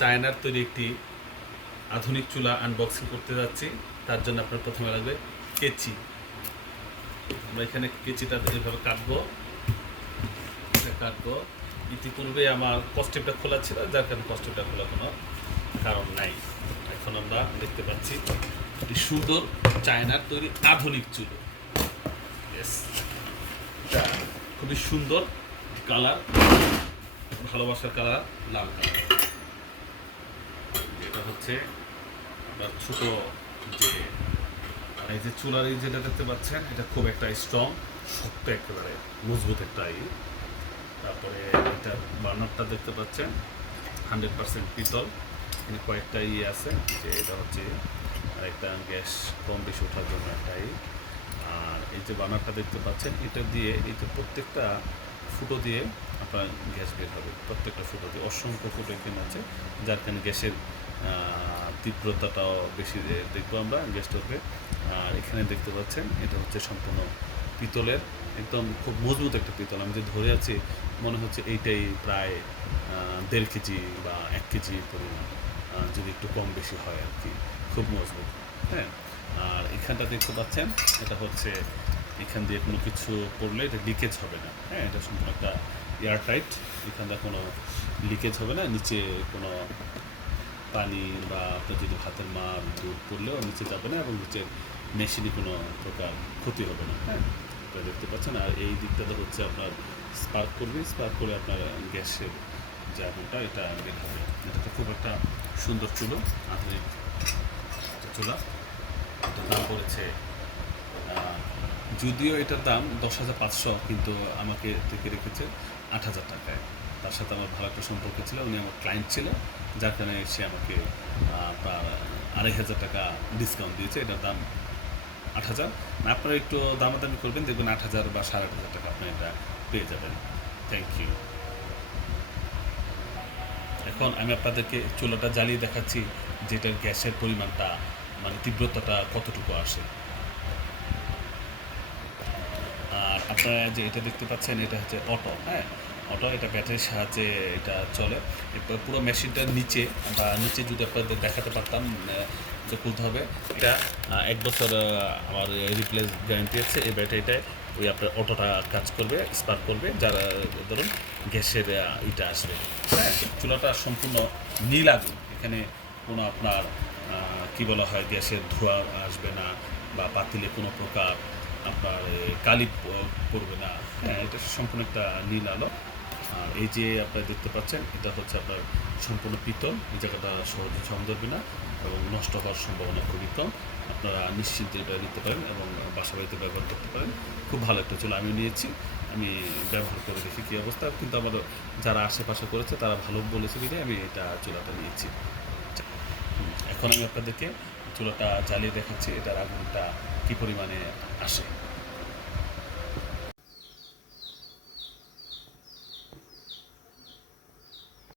চায়নার তৈরি একটি আধুনিক চুলা আনবক্সিং করতে যাচ্ছি। তার জন্য আপনার প্রথমে লাগবে কেচি। আমরা এখানে কেচিটা এইভাবে কাটবো। এটা কাটবো। ইতিপূর্বে আমার কস্টিপটা খোলা ছিল, যার কারণে কস্টিপটা খোলা কোনো কারণ নাই। এখন আমরা দেখতে পাচ্ছি একটি সুন্দর চায়নার তৈরি আধুনিক চুলো। খুবই সুন্দর কালার ভালোবাসার কালার লাল কালার এটা হচ্ছে আপনার ছোট যে এই যে চুলার এই যেটা দেখতে পাচ্ছেন, এটা খুব একটা স্ট্রং শক্ত একেবারে, মজবুত একটা তারপরে এটা বার্নারটা দেখতে পাচ্ছেন হান্ড্রেড পার্সেন্ট পিতল। এখানে কয়েকটা ইয়ে আছে, যে এটা হচ্ছে একটা গ্যাস কম বেশি ওঠার জন্য একটা আর এই যে বার্নারটা দেখতে পাচ্ছেন, এটা দিয়ে এই যে প্রত্যেকটা ফুটো দিয়ে আপনার গ্যাস বের হবে, প্রত্যেকটা ফুটো দিয়ে। অসংখ্য ফুটো এখানে আছে, যার কারণে গ্যাসের তীব্রতাটাও বেশি দেখব আমরা গ্যাসটাকে আর এখানে দেখতে পাচ্ছেন, এটা হচ্ছে সম্পূর্ণ পিতলের, একদম খুব মজবুত একটা পিতল। আমি যে ধরে আছি, মনে হচ্ছে এইটাই প্রায় দেড় কেজি বা এক কেজি পরিমাণ যদি একটু কম বেশি হয় আর কি। খুব মজবুত হ্যাঁ? আর এখানটা দেখতে পাচ্ছেন, এটা হচ্ছে এখান দিয়ে কোনো কিছু করলে এটা লিকেজ হবে না। হ্যাঁ এটা সম্পূর্ণ একটা এয়ার টাইট এখানটা কোনো লিকেজ হবে না। নিচে কোনো পানি বা আপনার যদি হাতের মার দুধ পড়লেও নিচে যাবে না এবং নিচের মেশিনে কোনো প্রকার ক্ষতি হবে না। হ্যাঁ দেখতে পাচ্ছেন, আর এই দিকটাতে হচ্ছে আপনার স্পার্ক করবে। স্পার্ক করে আপনার গ্যাসের যে আগুনটা, এটা বের হবে। এটা তো খুব একটা সুন্দর চুলো, আধুনিক চুলা। এটা দাম পড়েছে যদিও এটার দাম দশ হাজার পাঁচশো, কিন্তু আমাকে থেকে রেখেছে আট হাজার টাকায়। তার সাথে আমার ভালো একটা সম্পর্ক ছিল, উনি আমার ক্লায়েন্ট ছিল, যার কারণে সে আমাকে আড়াই হাজার টাকা ডিসকাউন্ট দিয়েছে। এটার দাম আট হাজার। আপনারা একটু দামাদামি করবেন, দেখবেন আট হাজার বা সাড়ে আট হাজার টাকা আপনি এটা পেয়ে যাবেন। থ্যাংক ইউ এখন আমি আপনাদেরকে চুলাটা জ্বালিয়ে দেখাচ্ছি, যেটার গ্যাসের পরিমাণটা মানে তীব্রতাটা কতটুকু আসে। আর আপনারা যে এটা দেখতে পাচ্ছেন, এটা হচ্ছে অটো হ্যাঁ? অটো এটা ব্যাটারির সাহায্যে এটা চলে। পুরো মেশিনটার নিচে, বা নিচে যদি আপনাদের দেখাতে পারতাম যে খুলতে হবে, এটা এক বছর আমার রিপ্লেস গ্যারান্টি আছে এই ব্যাটারিটায়। ওই আপনার অটোটা কাজ করবে স্পার্ক করবে, যারা ধরুন গ্যাসের ইটা আসবে হ্যাঁ? চুলাটা সম্পূর্ণ নীল আগুন। এখানে কোনো আপনার কি বলা হয়, গ্যাসের ধোঁয়া আসবে না, বা পাতিলে কোনো প্রকার আপনার কালি পড়বে না। হ্যাঁ এটা সম্পূর্ণ একটা নীল আলো। আর এই যে আপনারা দেখতে পাচ্ছেন, এটা হচ্ছে আপনার সম্পূর্ণ পিতল। এই জায়গাটা সহজে ধরবে না এবং নষ্ট হওয়ার সম্ভাবনা খুবই কম। আপনারা নিশ্চিন্তে এটা নিতে পারেন এবং বাসা বাড়িতে ব্যবহার করতে পারেন। খুব ভালো একটা চুল আমি নিয়েছি। আমি ব্যবহার করে দেখি কী অবস্থা। কিন্তু আমার যারা আশেপাশে করেছে, তারা ভালো বলেছে বিধে আমি এটা চুলাটা নিয়েছি। এখন আমি আপনাদেরকে চুলাটা জ্বালিয়ে দেখাচ্ছি এটার আগুনটা কী পরিমাণে আসে?